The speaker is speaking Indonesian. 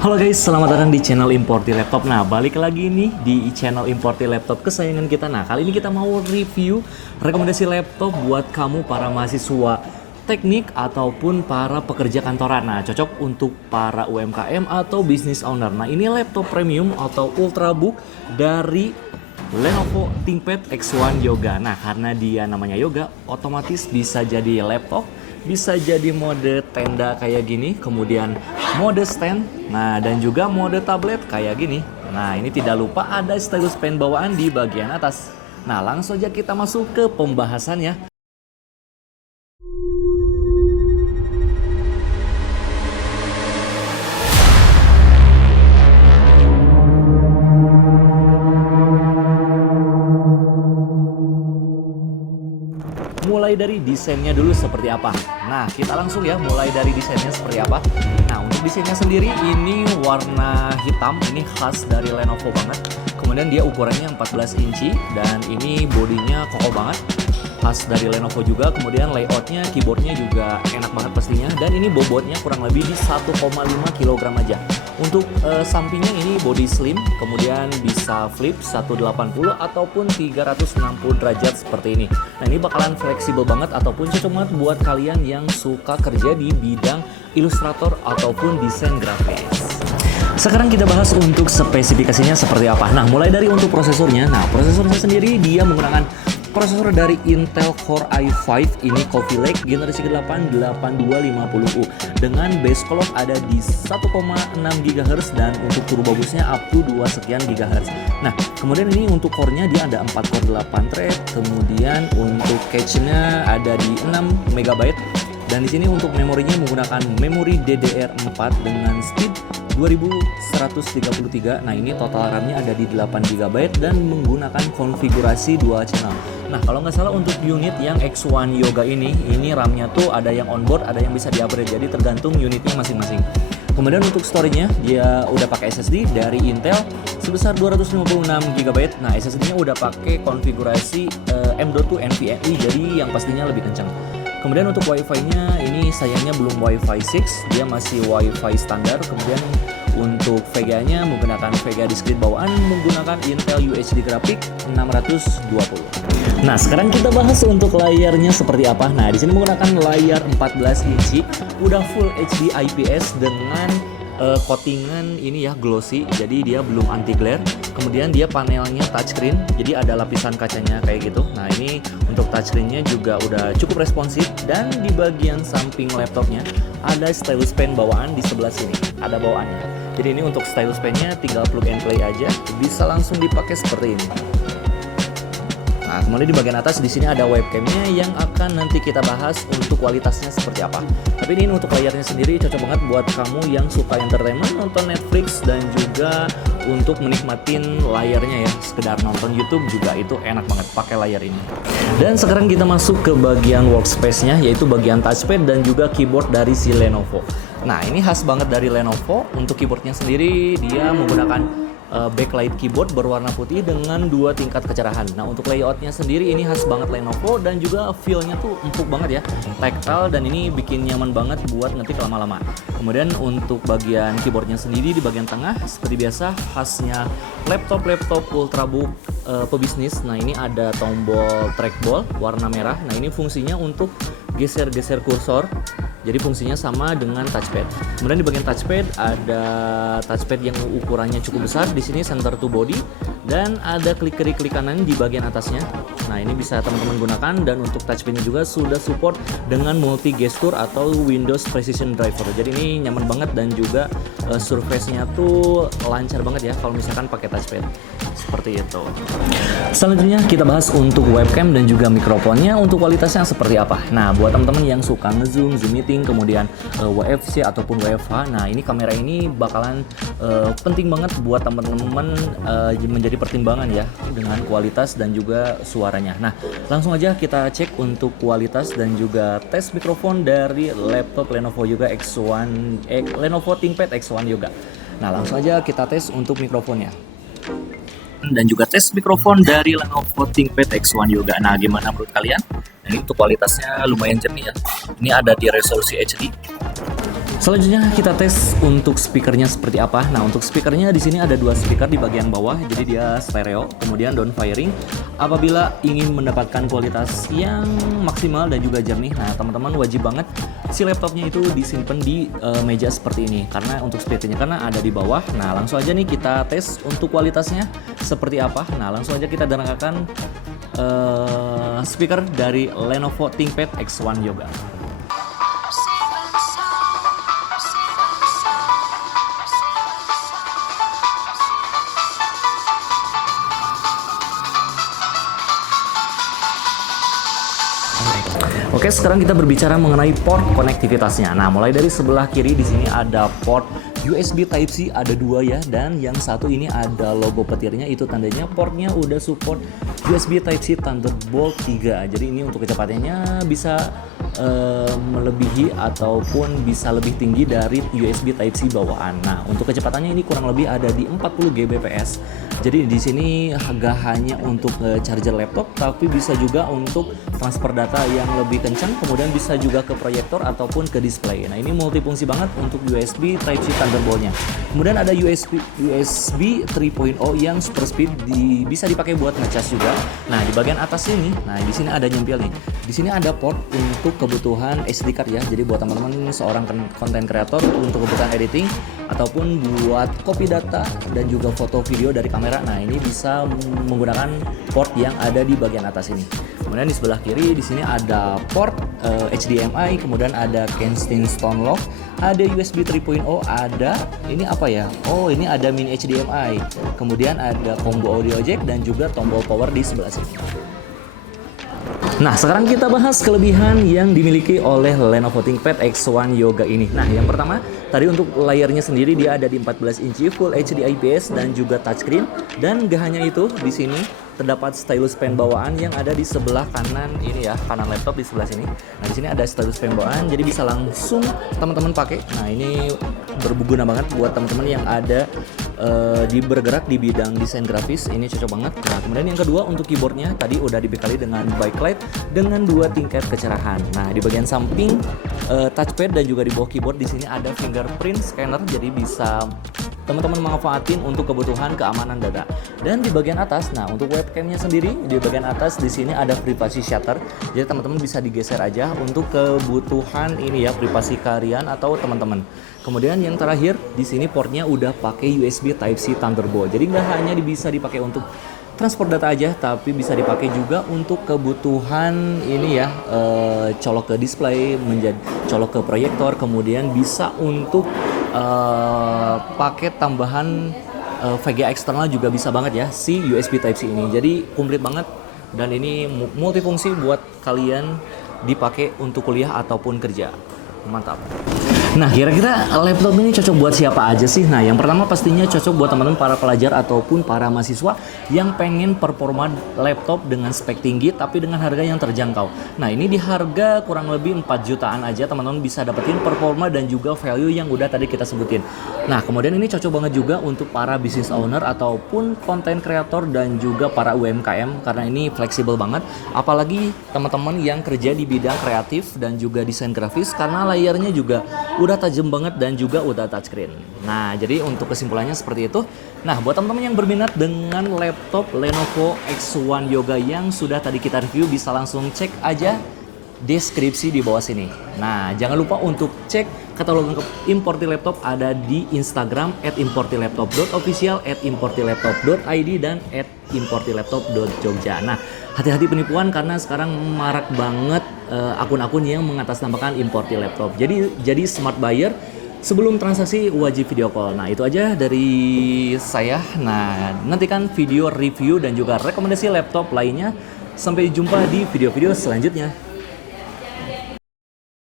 Halo guys, selamat datang di channel Importi Laptop. Nah, balik lagi nih di channel Importi Laptop kesayangan kita. Nah, kali ini kita mau review rekomendasi laptop buat kamu para mahasiswa teknik ataupun para pekerja kantoran. Nah, cocok untuk para UMKM atau business owner. Nah, ini laptop premium atau ultrabook dari Lenovo ThinkPad X1 Yoga. Nah, karena dia namanya Yoga, otomatis bisa jadi laptop, bisa jadi mode tenda kayak gini, kemudian mode stand, nah dan juga mode tablet kayak gini. Nah, ini tidak lupa ada stylus pen bawaan di bagian atas. Nah, langsung aja kita masuk ke pembahasannya. Mulai dari desainnya dulu seperti apa. Nah, kita langsung ya mulai dari desainnya seperti apa. Nah, untuk desainnya sendiri ini warna hitam, ini khas dari Lenovo banget. Kemudian dia ukurannya 14 inci dan ini bodinya kokoh banget, khas dari Lenovo juga. Kemudian layoutnya, keyboardnya juga enak banget pastinya. Dan ini bobotnya kurang lebih di 1,5 kg aja. Untuk sampingnya ini body slim, kemudian bisa flip 180 ataupun 360 derajat seperti ini. Nah, ini bakalan fleksibel banget ataupun cocok banget buat kalian yang suka kerja di bidang ilustrator ataupun desain grafis. Sekarang kita bahas untuk spesifikasinya seperti apa. Nah, mulai dari untuk prosesornya. Nah, prosesornya sendiri dia menggunakan prosesor dari Intel Core i5 ini Coffee Lake generasi ke-8 8250U dengan base clock ada di 1,6 GHz dan untuk turbo boostnya up to 2 sekian GHz. Nah, kemudian ini untuk core-nya dia ada 4 core 8 thread, kemudian untuk cache-nya ada di 6 MB. Dan di sini untuk memorinya menggunakan memori DDR4 dengan speed 2133. Nah, ini total RAM-nya ada di 8 GB dan menggunakan konfigurasi dual channel. Nah, kalau nggak salah untuk unit yang X1 Yoga ini RAM-nya tuh ada yang onboard, ada yang bisa di-upgrade. Jadi tergantung unitnya masing-masing. Kemudian untuk storage-nya dia udah pakai SSD dari Intel sebesar 256 GB. Nah, SSD-nya udah pakai konfigurasi M.2 NVMe, jadi yang pastinya lebih kencang. Kemudian untuk Wi-Fi-nya ini sayangnya belum Wi-Fi 6, dia masih Wi-Fi standar. Kemudian untuk VGA-nya menggunakan VGA discrete bawaan menggunakan Intel UHD Graphic 620. Nah, sekarang kita bahas untuk layarnya seperti apa. Nah, di sini menggunakan layar 14 inci, udah full HD IPS dengan coatingan ini ya glossy, jadi dia belum anti glare. Kemudian dia panelnya touchscreen, jadi ada lapisan kacanya kayak gitu. Nah, ini untuk touchscreennya juga udah cukup responsif. Dan di bagian samping laptopnya ada stylus pen bawaan di sebelah sini, ada bawaannya. Jadi ini untuk stylus pennya tinggal plug and play aja, bisa langsung dipakai seperti ini. Nah, kemudian di bagian atas di sini ada webcamnya yang akan nanti kita bahas untuk kualitasnya seperti apa. Tapi ini untuk layarnya sendiri cocok banget buat kamu yang suka entertainment, nonton Netflix, dan juga untuk menikmatin layarnya ya. Sekedar nonton YouTube juga itu enak banget pakai layar ini. Dan sekarang kita masuk ke bagian workspace-nya, yaitu bagian touchpad dan juga keyboard dari si Lenovo. Nah, ini khas banget dari Lenovo. Untuk keyboardnya sendiri dia menggunakan backlight keyboard berwarna putih dengan 2 tingkat kecerahan. Nah, untuk layoutnya sendiri ini khas banget Lenovo dan juga feel-nya tuh empuk banget ya, tactile, dan ini bikin nyaman banget buat ngetik lama-lama. Kemudian untuk bagian keyboardnya sendiri di bagian tengah seperti biasa khasnya laptop ultrabook pebisnis. Nah, ini ada tombol trackball warna merah. Nah, ini fungsinya untuk geser-geser kursor. Jadi fungsinya sama dengan touchpad. Kemudian di bagian touchpad ada touchpad yang ukurannya cukup besar. Di sini center to body dan ada klik kanan di bagian atasnya. Nah, ini bisa teman-teman gunakan, dan untuk touchpadnya juga sudah support dengan multi gesture atau Windows Precision Driver. Jadi ini nyaman banget dan juga surface-nya tuh lancar banget ya kalau misalkan pakai touchpad. Seperti itu. Selanjutnya kita bahas untuk webcam dan juga mikrofonnya untuk kualitasnya seperti apa. Nah, buat teman-teman yang suka nge-zoom, Zoom meeting, kemudian WFC ataupun WFH, nah ini kamera ini bakalan penting banget buat teman-teman menjadi pertimbangan ya dengan kualitas dan juga suaranya. Nah, langsung aja kita cek untuk kualitas dan juga tes mikrofon dari laptop Lenovo Yoga X1 Lenovo ThinkPad X1 Yoga. Nah, langsung aja kita tes untuk mikrofonnya. Dan juga tes mikrofon dari Lenovo ThinkPad X1 Yoga. Nah, gimana menurut kalian? Nah, ini untuk kualitasnya lumayan jernih ya. Ini ada di resolusi HD. Selanjutnya kita tes untuk speakernya seperti apa. Nah, untuk speakernya di sini ada 2 speaker di bagian bawah, jadi dia stereo, kemudian down firing. Apabila ingin mendapatkan kualitas yang maksimal dan juga jernih, nah teman-teman wajib banget si laptopnya itu disimpan di meja seperti ini, karena untuk speakernya karena ada di bawah. Nah, langsung aja nih kita tes untuk kualitasnya seperti apa. Nah, langsung aja kita dengarkan speaker dari Lenovo ThinkPad X1 Yoga. Oke, sekarang kita berbicara mengenai port konektivitasnya. Nah, mulai dari sebelah kiri di sini ada port USB Type-C, ada 2 ya, dan yang satu ini ada logo petirnya, itu tandanya portnya udah support USB Type-C Thunderbolt 3. Jadi ini untuk kecepatannya bisa melebihi ataupun bisa lebih tinggi dari USB Type-C bawaan. Nah, untuk kecepatannya ini kurang lebih ada di 40 Gbps. Jadi di sini gak hanya untuk charger laptop, tapi bisa juga untuk transfer data yang lebih kencang, kemudian bisa juga ke proyektor ataupun ke display. Nah, ini multifungsi banget untuk USB Type-C Thunderbolt-nya. Kemudian ada USB 3.0 yang super speed, bisa dipakai buat ngecas juga. Nah, di bagian atas ini, nah di sini ada nyempil nih. Di sini ada port untuk kebutuhan SD card ya. Jadi buat teman-teman seorang konten kreator untuk kebutuhan editing ataupun buat copy data dan juga foto video dari kamera. Nah, ini bisa menggunakan port yang ada di bagian atas ini. Kemudian di sebelah kiri di sini ada port HDMI, kemudian ada Kensington lock, ada USB 3.0, ada ini apa ya? Oh, ini ada mini HDMI. Kemudian ada combo audio jack dan juga tombol power di sebelah sini. Nah, sekarang kita bahas kelebihan yang dimiliki oleh Lenovo ThinkPad X1 Yoga ini. Nah, yang pertama, tadi untuk layarnya sendiri dia ada di 14 inci Full HD IPS dan juga touchscreen. Dan gak hanya itu, di sini terdapat stylus pen bawaan yang ada di sebelah kanan ini ya, kanan laptop di sebelah sini. Nah, di sini ada stylus pen bawaan, jadi bisa langsung teman-teman pakai. Nah, ini berguna banget buat teman-teman yang ada bergerak di bidang desain grafis, ini cocok banget. Nah, kemudian yang kedua untuk keyboardnya tadi udah dibekali dengan backlight dengan 2 tingkat kecerahan. Nah, di bagian samping touchpad dan juga di bawah keyboard di sini ada fingerprint scanner, jadi bisa teman-teman manfaatin untuk kebutuhan keamanan data. Dan di bagian atas, nah untuk webcamnya sendiri di bagian atas di sini ada privasi shutter, jadi teman-teman bisa digeser aja untuk kebutuhan ini ya, privasi kalian atau teman-teman. Kemudian yang terakhir di sini portnya udah pakai USB Type-C Thunderbolt, jadi nggak hanya bisa dipakai untuk transport data aja, tapi bisa dipakai juga untuk kebutuhan ini ya, colok ke display, colok ke proyektor, kemudian bisa untuk paket tambahan VGA eksternal juga bisa banget ya si USB Type-C ini. Jadi komplit banget dan ini multifungsi buat kalian dipakai untuk kuliah ataupun kerja. Mantap. Nah, kira-kira laptop ini cocok buat siapa aja sih? Nah, yang pertama pastinya cocok buat teman-teman para pelajar ataupun para mahasiswa yang pengen performa laptop dengan spek tinggi tapi dengan harga yang terjangkau. Nah, ini di harga kurang lebih 4 jutaan aja teman-teman bisa dapetin performa dan juga value yang udah tadi kita sebutin. Nah, kemudian ini cocok banget juga untuk para business owner ataupun content creator dan juga para UMKM karena ini fleksibel banget. Apalagi teman-teman yang kerja di bidang kreatif dan juga desain grafis karena layarnya juga udah tajam banget dan juga udah touchscreen. Nah, jadi untuk kesimpulannya seperti itu. Nah, buat teman-teman yang berminat dengan laptop Lenovo X1 Yoga yang sudah tadi kita review, bisa langsung cek aja deskripsi di bawah sini. Nah, jangan lupa untuk cek katalog lengkap Importi Laptop ada di Instagram @importilaptop.official, @importilaptop.id dan @importilaptop.jogja. Nah, hati-hati penipuan karena sekarang marak banget akun-akun yang mengatasnamakan Importi Laptop. Jadi smart buyer sebelum transaksi wajib video call. Nah, itu aja dari saya. Nah, nantikan video review dan juga rekomendasi laptop lainnya. Sampai jumpa di video-video selanjutnya.